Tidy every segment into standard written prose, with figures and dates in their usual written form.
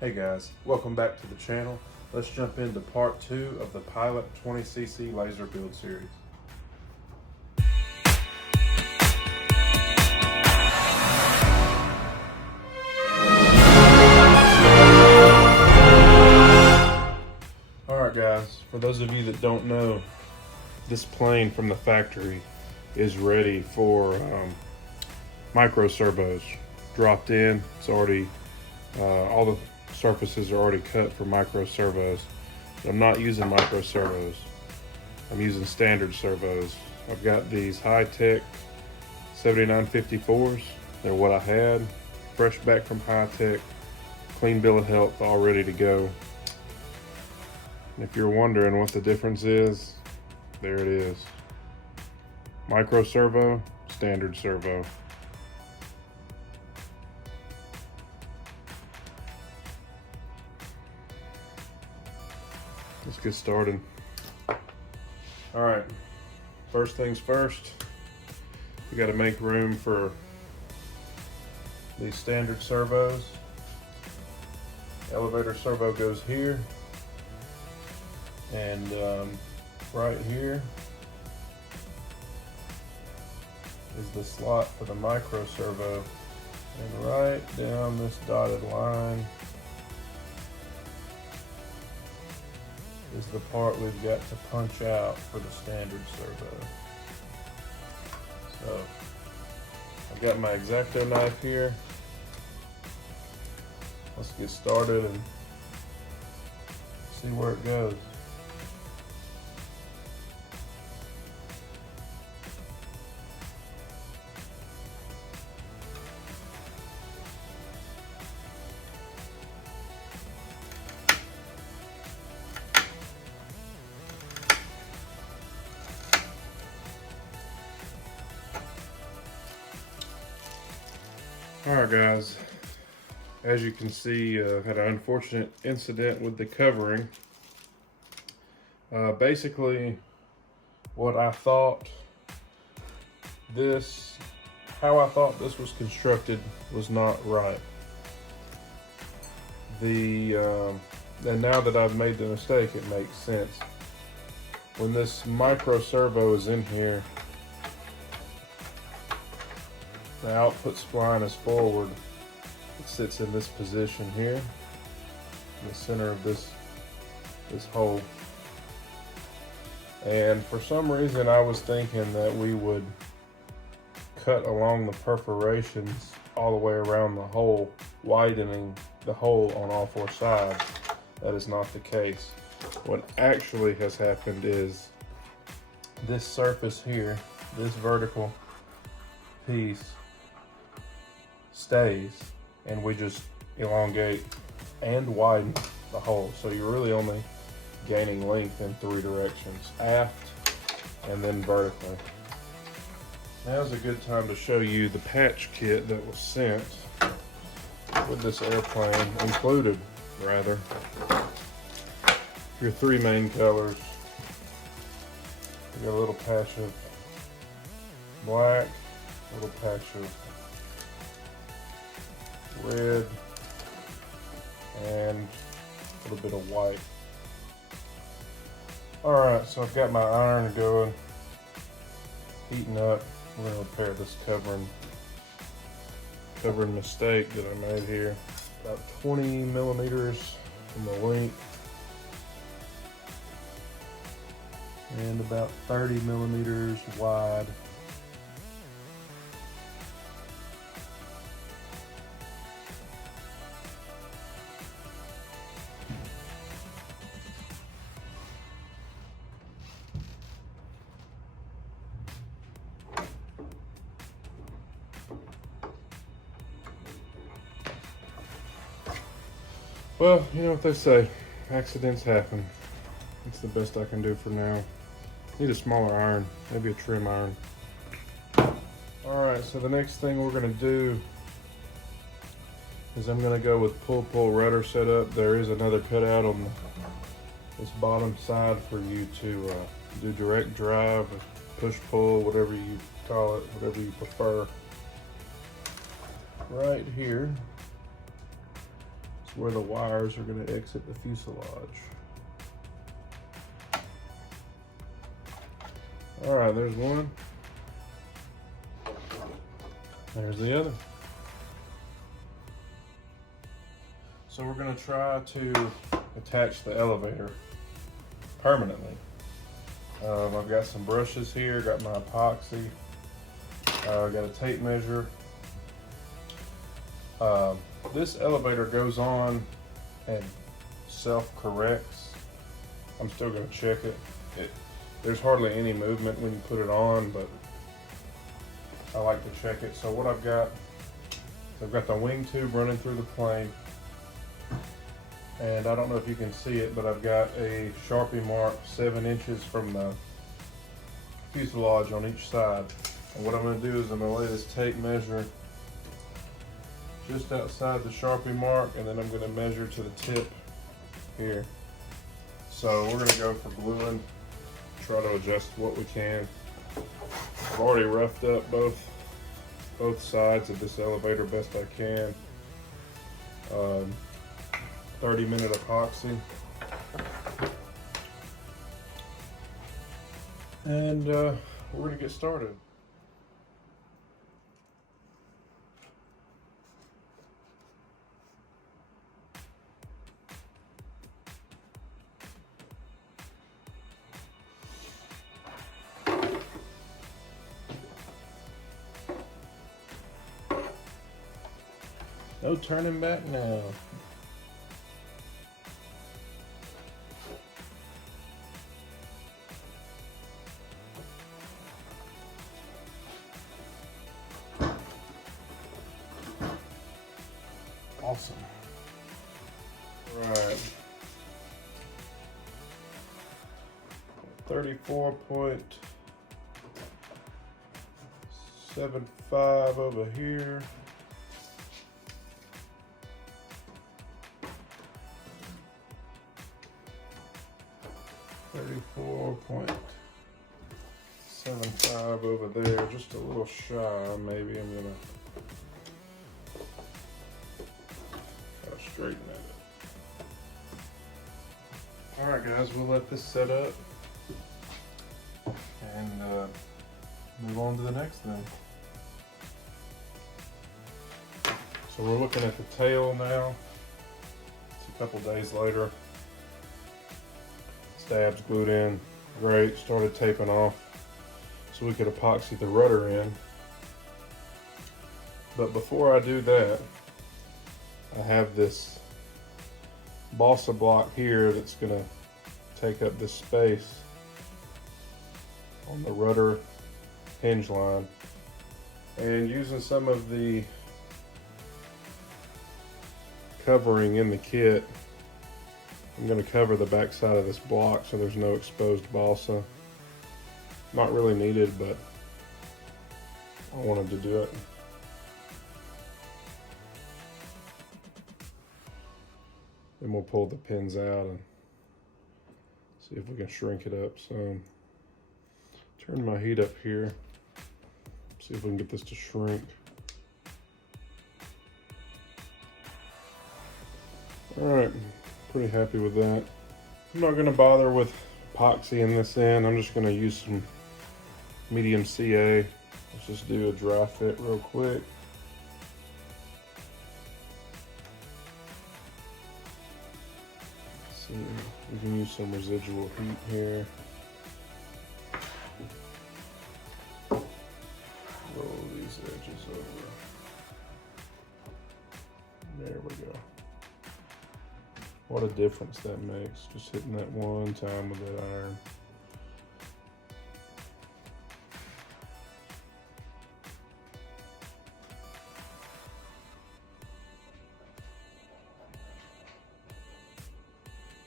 Hey guys, welcome back to the channel. Let's jump into part 2 of the Pilot 20cc laser build series. Alright guys, for those of you that don't know, this plane from the factory is ready for micro servos. Dropped in, it's already, all the surfaces are already cut for micro servos. I'm not using micro servos. I'm using standard servos. I've got these high-tech 7954s. They're what I had. Fresh back from high-tech. Clean bill of health, all ready to go. And if you're wondering what the difference is, there it is. Micro servo, standard servo. Let's get started. All right, first things first, we got to make room for these standard servos. Elevator servo goes here, and right here is the slot for the micro servo, and right down this dotted line is the part we've got to punch out for the standard servo. So I've got my X-Acto knife here. Let's get started and see where it goes. Alright guys, as you can see, had an unfortunate incident with the covering. Basically, what I thought how I thought this was constructed was not right. And now that I've made the mistake, it makes sense. When this micro servo is in here, the output spline is forward. It sits in this position here, in the center of this hole. And for some reason, I was thinking that we would cut along the perforations all the way around the hole, widening the hole on all four sides. That is not the case. What actually has happened is this surface here, this vertical piece, stays, and we just elongate and widen the hole. So you're really only gaining length in three directions, aft and then vertically. Now's a good time to show you the patch kit that was sent with this airplane, included rather. Your three main colors. You got a little patch of black, a little patch of red, and a little bit of white. Alright, so I've got my iron going, heating up. We're going to repair this covering mistake that I made here. About 20 millimeters from the length and about 30 millimeters wide. Well, you know what they say, accidents happen. That's the best I can do for now. Need a smaller iron, maybe a trim iron. Alright, so the next thing we're going to do is I'm going to go with pull rudder setup. There is another cutout on this bottom side for you to do direct drive, push pull, whatever you call it, whatever you prefer. Right here It's where the wires are going to exit the fuselage. All right, there's one. There's the other. So we're going to try to attach the elevator permanently. I've got some brushes here, got my epoxy, got a tape measure. This elevator goes on and self-corrects. I'm still going to check it. There's hardly any movement when you put it on, but I like to check it. So what I've got the wing tube running through the plane, and I don't know if you can see it, but I've got a Sharpie mark 7 inches from the fuselage on each side. And what I'm going to do is I'm going to lay this tape measure just outside the Sharpie mark, and then I'm going to measure to the tip here. So we're going to go for gluing, try to adjust what we can. I've already roughed up both sides of this elevator best I can. 30-minute epoxy. And we're going to get started. No turning back now. Awesome. Right. 34.75 over here. .75 over there, just a little shy. Maybe I'm gonna straighten that up. All right, guys, we'll let this set up and move on to the next thing. So we're looking at the tail now. It's a couple days later. Stabs glued in, great. Started taping off so we could epoxy the rudder in. But before I do that, I have this balsa block here that's gonna take up this space on the rudder hinge line. And using some of the covering in the kit, I'm going to cover the back side of this block so there's no exposed balsa. Not really needed, but I wanted to do it. Then we'll pull the pins out and see if we can shrink it up some. Turn my heat up here. See if we can get this to shrink. All right. Pretty happy with that. I'm not going to bother with epoxy in this end. I'm just going to use some medium CA. Let's just do a dry fit real quick. See, we can use some residual heat here. Roll these edges over. There we go. What a difference that makes, just hitting that one time with that iron.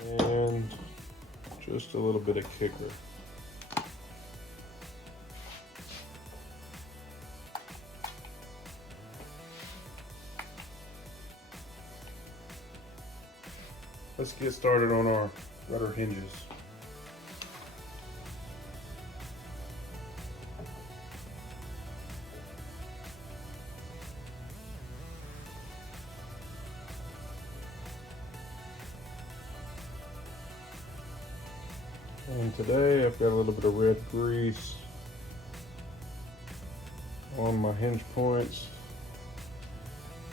And just a little bit of kicker. Let's get started on our rudder hinges. And today I've got a little bit of red grease on my hinge points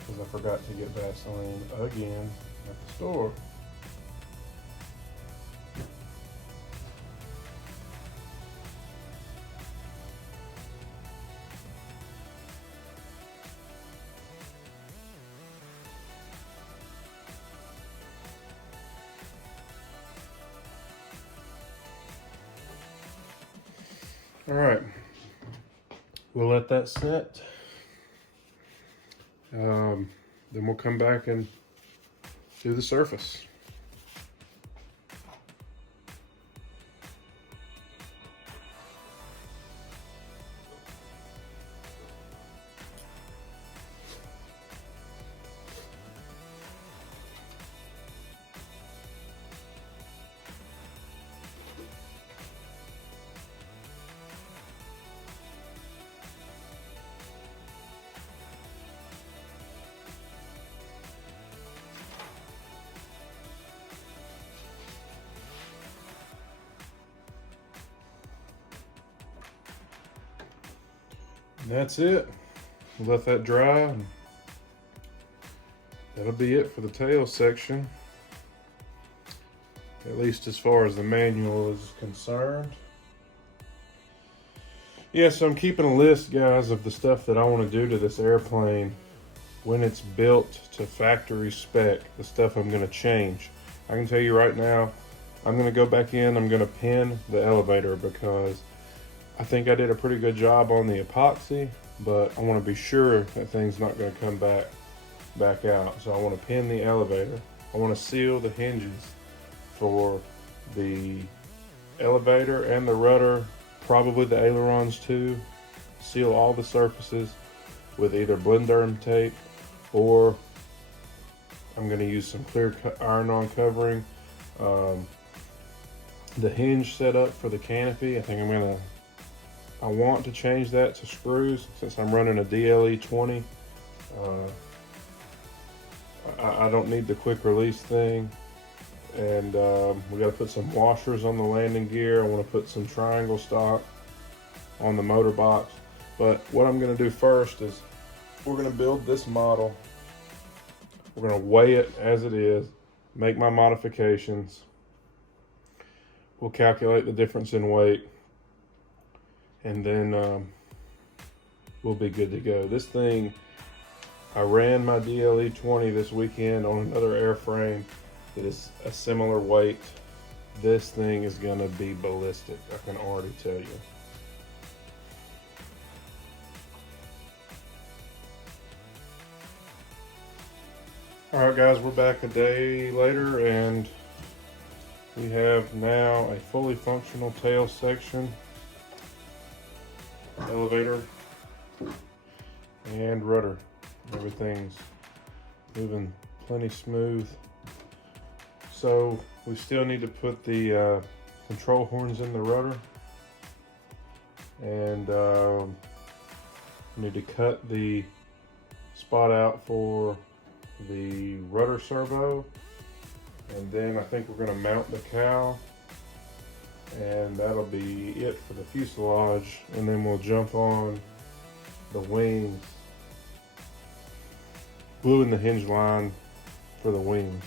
because I forgot to get Vaseline again at the store. All right, we'll let that set. Then we'll come back and do the surface. And that's it. We'll let that dry. And that'll be it for the tail section, at least as far as the manual is concerned. Yeah, so I'm keeping a list, guys, of the stuff that I want to do to this airplane when it's built to factory spec, the stuff I'm going to change. I can tell you right now, I'm going to go back in, I'm going to pin the elevator because I think I did a pretty good job on the epoxy, but I want to be sure that thing's not going to come back out. So I want to pin the elevator. I want to seal the hinges for the elevator and the rudder, probably the ailerons too. Seal all the surfaces with either Blenderm tape, or I'm going to use some clear iron-on covering. The hinge setup for the canopy, I think I want to change that to screws since I'm running a DLE 20. I don't need the quick release thing. And we got to put some washers on the landing gear. I want to put some triangle stock on the motor box. But what I'm going to do first is we're going to build this model. We're going to weigh it as it is, make my modifications. We'll calculate the difference in weight, and then we'll be good to go. This thing, I ran my DLE 20 this weekend on another airframe that is a similar weight. This thing is gonna be ballistic, I can already tell you. All right, guys, we're back a day later, and we have now a fully functional tail section, elevator, and rudder. Everything's moving plenty smooth. So we still need to put the control horns in the rudder, and need to cut the spot out for the rudder servo, and then I think we're going to mount the cowl, and that'll be it for the fuselage. And then we'll jump on the wings, gluing the hinge line for the wings.